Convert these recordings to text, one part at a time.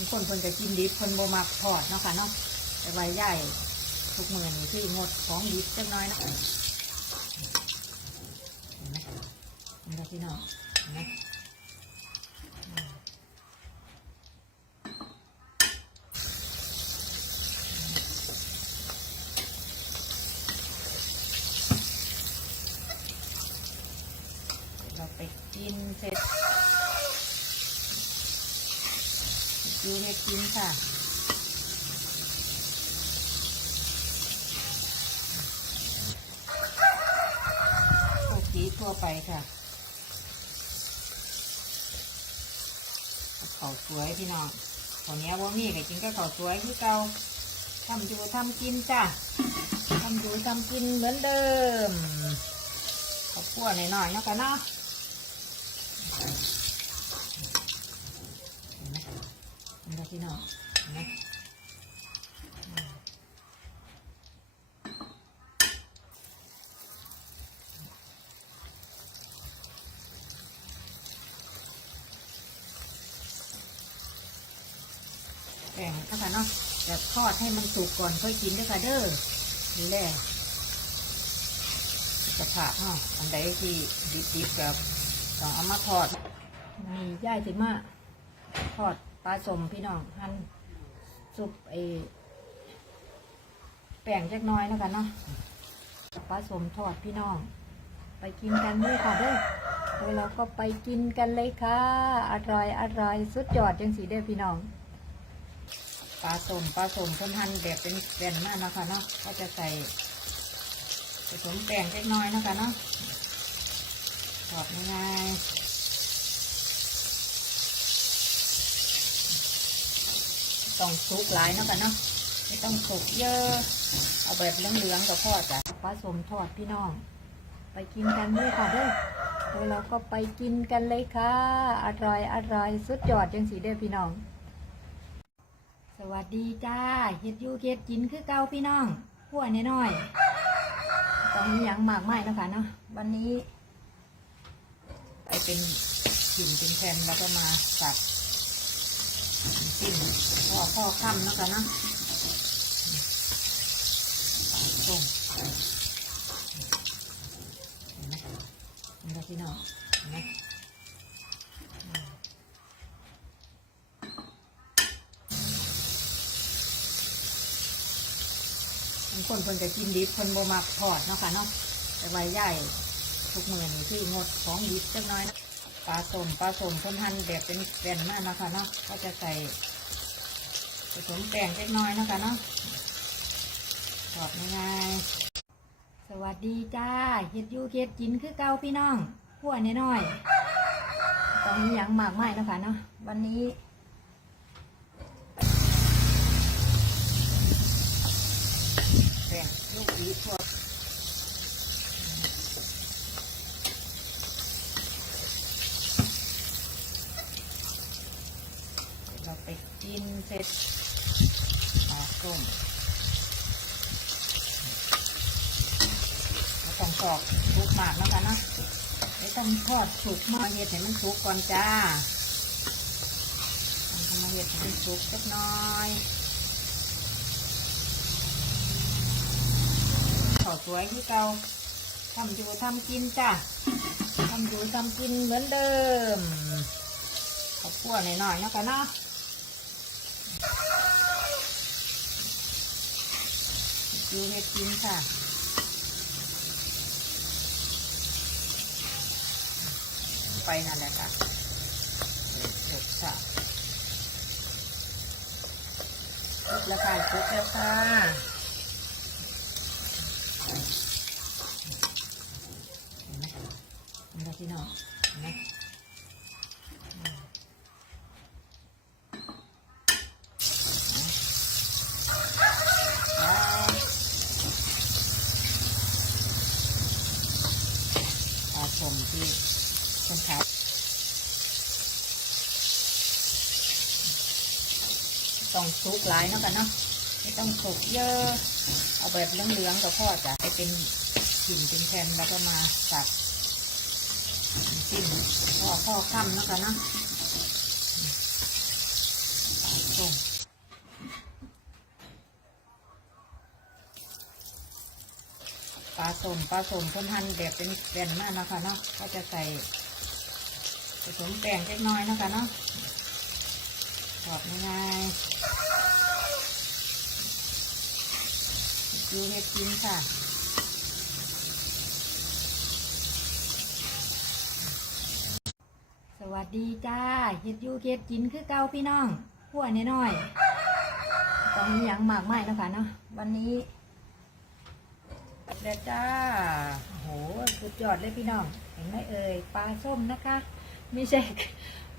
างคนเพิ่นก็กินดิบเพิ่นบ่มักทอดเนาะค่ะเนาะแต่ว่าใหญ่ทุกมือนี่ที่งดของดิบจังน้อยเนาะเห็นไหมเห็นไหมพี่น้องเห็นไหมอืมเราไปกินเสร็จ ดูเห็ดกินค่ะพวกสีทั่วไปค่ะข้าวสวยพี่น้องข้าวเนี้ยวว่ามีก็กินก็ข้าวสวยที่เก่าทำอยู่ทำกินจ้ะทำอยู่ทำกินเหมือนเดิมข้าวคั่วหน่อยๆเนาะกันเนาะเห็นไหมเห็ นไหมพี่น้องเห็นไหมอืมแกงเท่ากันเนาะจะทอดให้มันสุกก่อนค่อยกินด้วยค่ะเด้อนี่แหละกระถาเนาะอันใดที่ดิบๆกับต้องเอามาทอดนี่ย่ายสิมาทอด ปลาสมพี่น้องหั่นซุปไอแป้งจักน้อยแล้วกันเนาะปลาสมทอดพี่น้อง ไปกินกันด้วยค่ะเด้อแล้วเราก็ไปกินกันเลยค่ะ อร่อยอร่อยสุดยอดจังสีเด้อพี่น้องปลาสมปลาสมเพิ่นหั่นแบบเป็นแบนมากนะคะเนาะก็จะใส่ผสมแป้งเล็กน้อยนะคะเนาะทอดง่ายๆ ต้องสุกหลายเนาะกันเนาะไม่ต้องสุกเยอะ เอาแบบเหลืองๆกับพ่อจ้ะปลาสมทอดพี่น้อง ไปกินกันด้วยค่ะเด้อแล้วเราก็ไปกินกันเลยค่ะ อร่อยอร่อยสุดยอดจังสีเด้อพี่น้อง สวัสดีจ้าเฮ็ดยูเฮ็ดกินคือเก่าพี่น้องขั้วน้อยๆต้องมีหยังมากมายเนาะคะเนาะวันนี้ ไปเป็นกิ่นเป็นแผ่นแล้วก็มาตัด จิ้มพ่อพ่อค่ำเนาะคะเนาะส่งนไหมนไหมพี่น้องนไหมบางคนเพิ่นก็กินดิบเพิ่นบ่มักทอดเนาะค่ะเนาะแต่ว่าใหญ่ทุกเมื้อนี่ที่งดของดิบจักหน้อยนะ ลาสมปลาสมเพิ่นหั่นแบบเป็นแผ่นมากนาะค่ะเนาะก็จะใส่ผสมแป้งเล็กน้อยนะคะเนาะทอดง่ายสวัสดีจ้าเฮ็ดยูเฮ็ดกินคือเก่าพี่น้องขั้วน้อยๆตองมีหยังมากไมายเนาะค่ะเนาะวันนี้แป้งลูกหวีทั่วเราไป กินเสร็จปลาส้มเราต้องทอดสุกมากแล้วกันนะไม่ต้องทอดสุกมากเห็ดให้มันสุกก่อนจ้าทำมาเห็ดให้มันสุกสักน้อยข้าวสวยที่เกาทำอยู่ทำกินจ้ะทำอยู่ทำกินเหมือนเดิมข้าวคั่วหน่อยๆนะกันเนาะ อยู่เฮ็ดกินค่ะไปนั่นแหละค่ะเด็ดค่ะแล้วค่ะลุกแล้วค่ะเห็นไหมเห็นไหมพี่น้องเห็นไหมอืมเอาปลาช มที่เป็นขาต้องสุกหลายเนาะกันเนาะไม่ต้องสุกเยอะ เอาแบบเหลืองๆกับพ่อจะให้เป็นกิ่นเป็นแผ่นแล้วก็มาตัดจิ้มพ่อพ่อค่ำเนาะกันเนาะปลาส้ม สมปลาสมเพิ่นหั่นแบบเป็นแผ่นมากนะคะเนาะก็จะใส่ผสมแป้งเล็กน้อยนะคะเนาะทอดง่ายดูเห็ดกินค่ะสวัสดีจ้าเฮ็ดยูเฮ็ดกินคือเก่าพี่น้องพัวน้อยๆต้องมีหยังมากมายเนะคะเนาะวันนี้ เด็ดจ้า โอ้โห สุดยอดเลยพี่น้อง เห็นไหมเอ่ย ปลาส้มนะคะ ไม่ใช่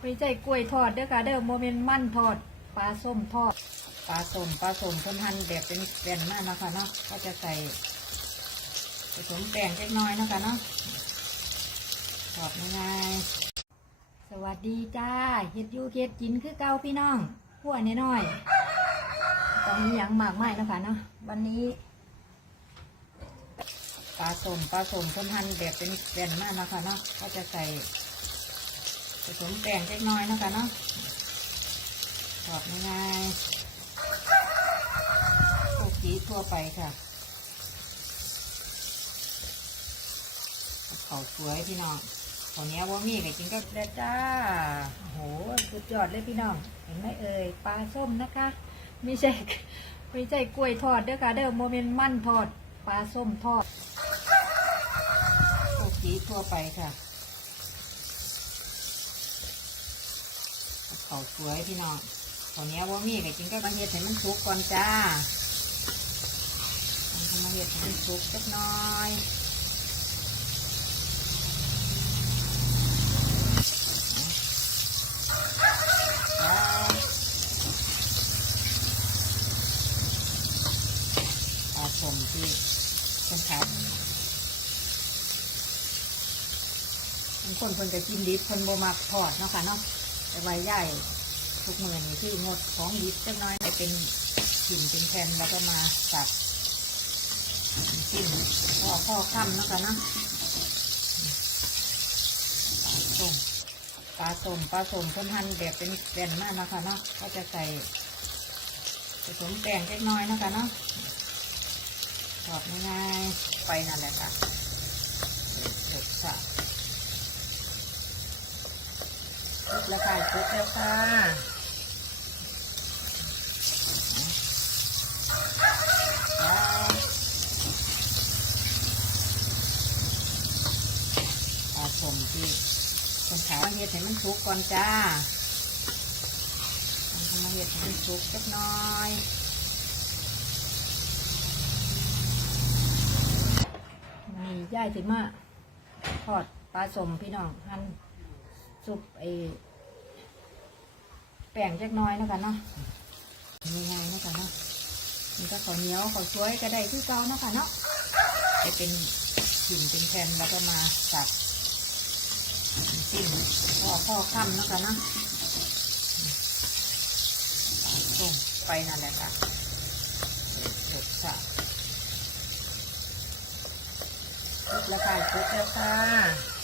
ไม่ใช่กล้วยทอดเด้อค่ะ เด้อโมเมนต์มั่นทอด ปลาส้มทอด ปลาส้ม ปลาส้มเพิ่นหั่นแบบเป็นแผ่นมากนะคะเนาะ ก็จะใส่ผสมแป้งเล็กน้อยเนะคะเนาะทอดง่ายสวัสดีจ้า เฮ็ดยูเฮ็ดกินคือเก่าพี่น้องพัวน้อยๆต้องมีหยังมากมายนะคะเนาะ วันนี้ ปลาสมปลาสมเพิ่นหั่นแบบเป็นแผ่นมากนะคะเนาะก็จะใส่ผสมแป้งเล็กน้อยนะคะเนาะทอดง่ายๆปกติทั่วไปค่ะเขาสวยพี่น้องตอนนี้ว่ามีก็กินก็ได้จ้าโอ้โหสุดยอดเลยพี่น้อง เห็นไหมเอ่ยปลาส้มนะคะ ไม่ใช่ไม่ใช่กล้วยทอดเด้อค่ะเด้อโมเมนต์มั่นทอดปลาส้มทอด ทั่วไปค่ะเขาสวยพี่น้องตอนนี้ว่ามีก็กินก็มาเห็ดให้มันสุกก่อนจ้ามาเห็ดให้มันสุกสักน้อย ปลาสมที่เป็นขายบาง คนเพิ่นจะกินดิบเพิ่นบ่มักทอดเนาะค่ะเนาะแต่ใบใหญ่ทุกมือนี่ที่งดของดิบจักน้อยให้เป็นกลิ่นเป็นแผ่นแล้วก็มาสับจิ้มพอพ่อค่ำเนาะค่ะเนาะปลาส้มปลาส้มปลาส้มเพิ่นหั่นแบบเป็นแผ่นมากเนาะค่ะเนาะก็จะใส่ผสมแป้งเล็กน้อยเนาะคะเนาะทอดง่ายๆไปนั่นแหละค่ะเด็ดค่ะลุก แล้วค่ะลุกแล้วค่ะว้าปลาสมที่คนขายว่าเฮ็ดให้มันสุกก่อนจ้าทำมาเห็ดให้มันสุกสักน้อยนี่ย่ายสิมาทอดปลาสมพี่น้องหั่นซุปไอ แป้งจักน้อยเนาะคะเนาะง่ายๆเนาะคะเนาะมันก็ข้าวเหนียวข้าวสวยก็ได้คือเก่าเนาะคะเนาะจะเป็นกิ่นเป็นแผ่นแล้วก็มาสับจิ้มพอพ่อค่ำเนาะคะเนาะส่งไปนั่นแหละค่ะเด็ดค่ะลุกแล้วค่ะลุกแล้วค่ะ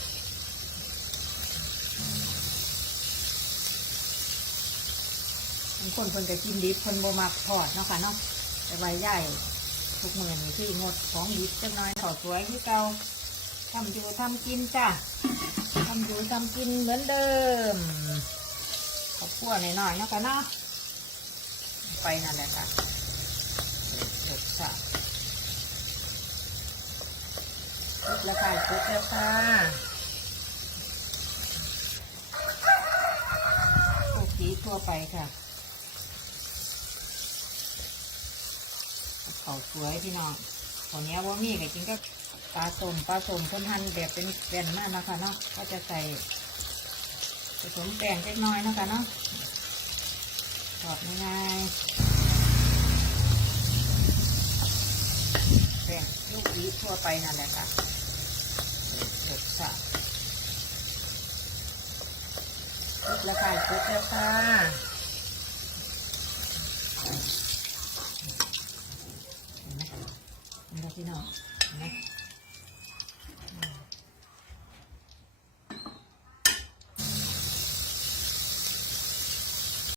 บางคนเพิ่นก็กินดิบเพิ่นบ่มักทอดเนาะค่ะเนาะแต่ใบใหญ่ทุกเมื้อนี่ที่งดของดิบจักหน้อยขอสวยที่เก่าทำอยู่ทำกินจ้ะทำอยู่ทำกินเหมือนเดิมขอบคุณหน่อยๆเนาะค่ะเนาะไปนั่นแหละค่ะเด็ดค่ะลุกแล้วค่ะลุกแล้วค่ะปกติทั่วไปค่ะ เขาสวยพี่น้องตอนนี้ว่ามีก็กินก็ปลาสมปลาสมเพิ่นหั่นแบบเป็นแผ่นมากนะคะเนาะก็จะใส่ผสมแป้งเล็กน้อยนะคะเนาะทอดง่ายแป้งลูกนี้ทั่วไปนั่นแหละค่ะเด็ดค่ะลุกแล้วค่ะลุกแล้วค่ะเห็นไหมเห็นไหม พี่น้องเห็นไหม